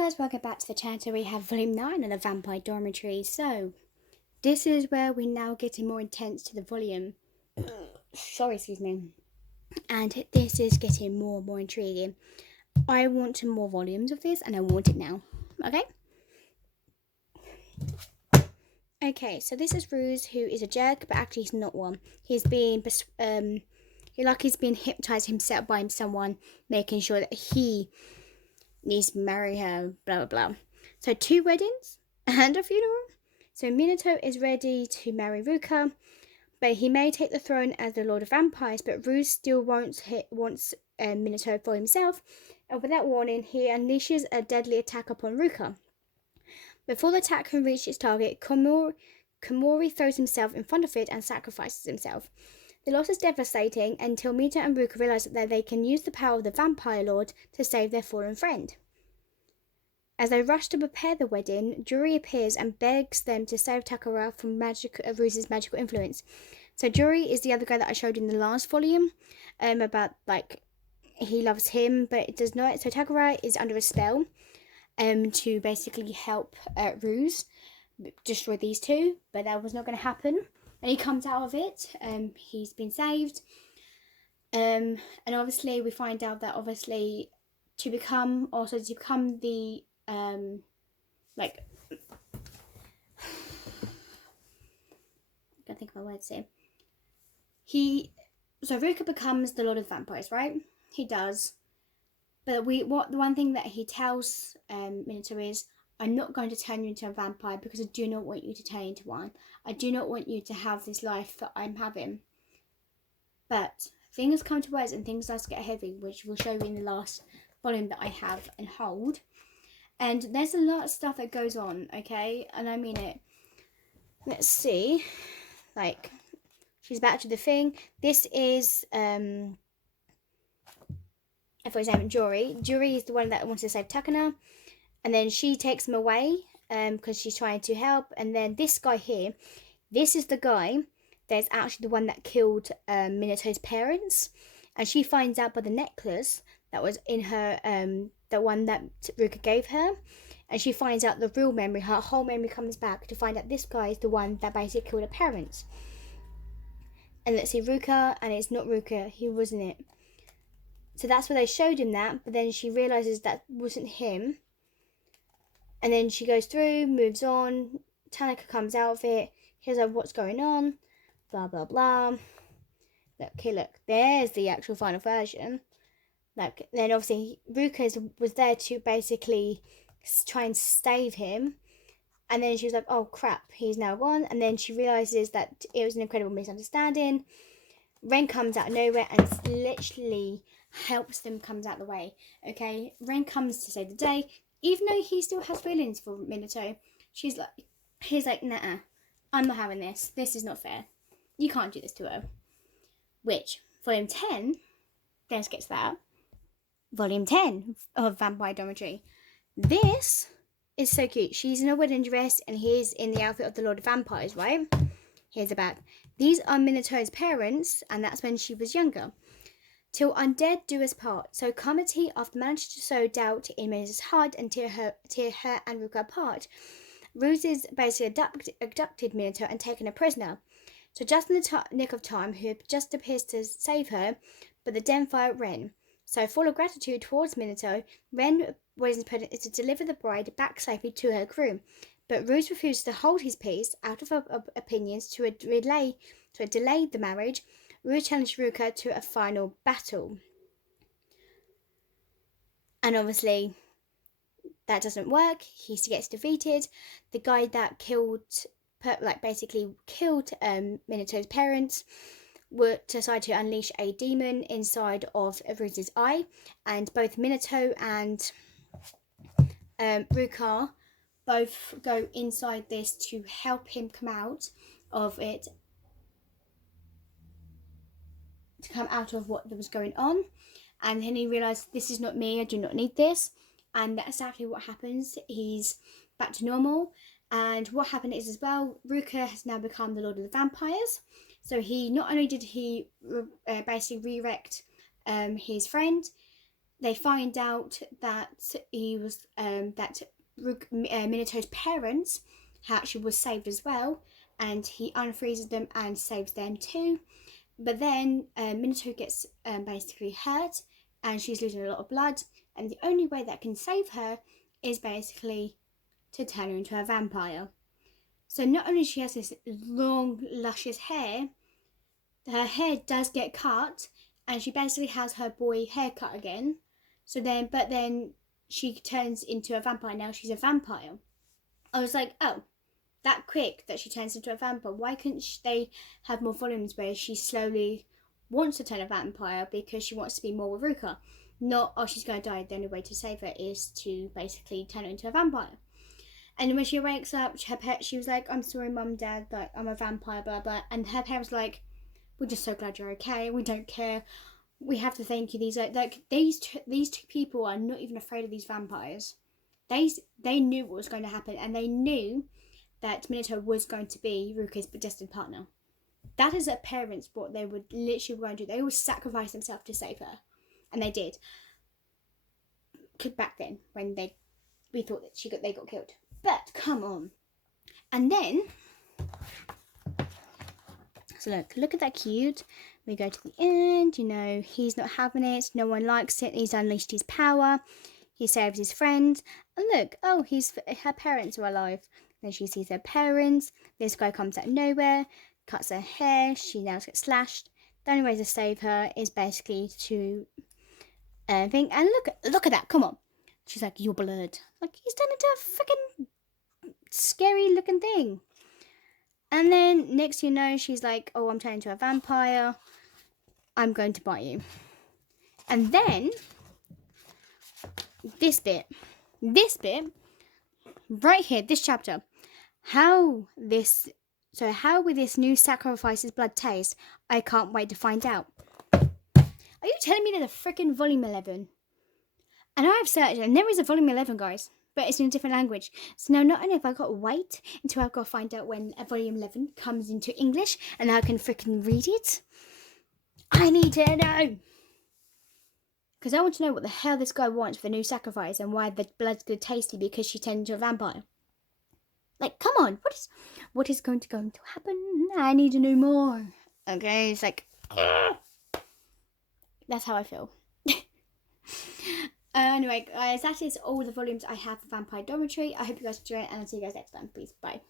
guys, welcome back to the channel. So we have volume 9 of the Vampire Dormitory. So this is where we now getting more intense to the volume. Sorry, excuse me. And this is getting more and more intriguing. I want more volumes of this and I want it now. Okay? Okay, so this is Ruse, who is a jerk, but actually he's not one. He's being he's being hypnotized himself by someone, making sure that he needs to marry her, blah blah blah. So 2 weddings and a funeral. So Minato is ready to marry Ruka, but he may take the throne as the Lord of Vampires, but Ruse still wants Minato for himself, and without warning, he unleashes a deadly attack upon Ruka. Before the attack can reach its target, Komori throws himself in front of it and sacrifices himself. The loss is devastating until Minato and Ruka realize that they can use the power of the Vampire Lord to save their fallen friend. As they rush to prepare the wedding, Juri appears and begs them to save Takara from Ruse's magical influence. So Juri is the other guy that I showed in the last volume, about he loves him, but it does not. So Takara is under a spell, to basically help Ruse destroy these two, but that was not going to happen. And he comes out of it. He's been saved, and obviously we find out that to become the I can't think of my words here. Ruka becomes the Lord of Vampires, right? He does. But the one thing that he tells Minato is, I'm not going to turn you into a vampire because I do not want you to turn into one. I do not want you to have this life that I'm having. But things come to words and things does get heavy, which we'll show you in the last volume that I have and hold. And there's a lot of stuff that goes on, okay? And I mean it. Let's see. She's back to the thing. This is, for example, Juri. Juri is the one that wants to save Takana. And then she takes him away, because she's trying to help. And then this guy here, this is the guy that's actually the one that killed Minato's parents. And she finds out by the necklace that was in her, the one that Ruka gave her, and she finds out the real memory. Her whole memory comes back to find out this guy is the one that basically killed her parents. And let's see, Ruka, and it's not Ruka, he wasn't it. So that's where they showed him that, but then she realizes that wasn't him. And then she goes through, moves on. Tanaka comes out of it. Here's what's going on, blah blah blah. Look, there's the actual final version. Then obviously Ruka was there to basically try and save him, and then she was like, oh crap, he's now gone. And then she realizes that it was an incredible misunderstanding. Ren comes out of nowhere and literally helps them, comes out of the way. Okay, Ren comes to save the day, even though he still has feelings for Minato. He's like, nah, I'm not having this. This is not fair. You can't do this to her. Which, volume 10, let's get to that. Volume 10 of Vampire Dormitory. This is so cute. She's in a wedding dress and he's in the outfit of the Lord of Vampires, right? Here's the back. These are Minato's parents, and that's when she was younger. Till undead do us part. So Kamiti, after managing to sow doubt in Minato's heart and tear her and Ruka apart, Ruse basically abducted Minato and taken her prisoner. So just in the nick of time, who just appears to save her, but the den fire Ren. So full of gratitude towards Minato, Ren was put to deliver the bride back safely to her crew. But Ruse refused to hold his peace out of opinions to delay the marriage. Ruse challenged Ruka to a final battle. And obviously, that doesn't work. He gets defeated. The guy that basically killed Minato's parents would decide to unleash a demon inside of Ruse's eye, and both Minato and Ruka both go inside this to help him come out of it, to come out of what was going on. And then he realized, this is not me, I do not need this. And that's exactly what happens. He's back to normal. And what happened is, as well, Ruka has now become the Lord of the Vampires. So he not only did he basically resurrect his friend, they find out that he was that Minato's parents actually was saved as well, and he unfreezes them and saves them too. But then Minato gets basically hurt, and she's losing a lot of blood, and the only way that can save her is basically to turn her into a vampire. So not only she has this long, luscious hair, her hair does get cut, and she basically has her boy haircut again. But then she turns into a vampire. Now she's a vampire. I was like, oh, that quick that she turns into a vampire. Why couldn't they have more volumes where she slowly wants to turn a vampire because she wants to be more with Ruka? Not, oh, she's going to die. The only way to save her is to basically turn her into a vampire. And when she wakes up, she was like, I'm sorry, Mum, Dad, like, I'm a vampire, blah, blah. And her parents were like, we're just so glad you're okay. We don't care. We have to thank you. These two people are not even afraid of these vampires. They knew what was going to happen, and they knew that Minato was going to be Ruka's destined partner. That is a parents what they would literally going to do. They would sacrifice themselves to save her, and they did. Back then, when we thought that they got killed. But come on, and then so look at that cute. We go to the end. You know, he's not having it. No one likes it. He's unleashed his power. He saves his friend. And look, oh, her parents are alive. Then she sees her parents. This guy comes out of nowhere, cuts her hair. She now gets slashed. The only way to save her is basically to think. And look at that. Come on. She's like, you're blood. Like, he's done into a freaking scary looking thing. And then next you know, she's like, oh, I'm turning into a vampire. I'm going to bite you. And then this bit right here, this chapter, how will this new sacrifice's blood taste? I can't wait to find out. Are you telling me there's a freaking volume 11? And I've searched, and there is a volume 11, guys, but it's in a different language. So now not only have I got to wait until I've got to find out when a volume 11 comes into English and I can freaking read it, I need to know. Because I want to know what the hell this guy wants for the new sacrifice and why the blood's good tasty because she turned into a vampire. Like, come on, what is going to happen? I need to know more. Okay, it's like, that's how I feel. Anyway, guys, that is all the volumes I have for Vampire Dormitory. I hope you guys enjoy it, and I'll see you guys next time. Peace, bye.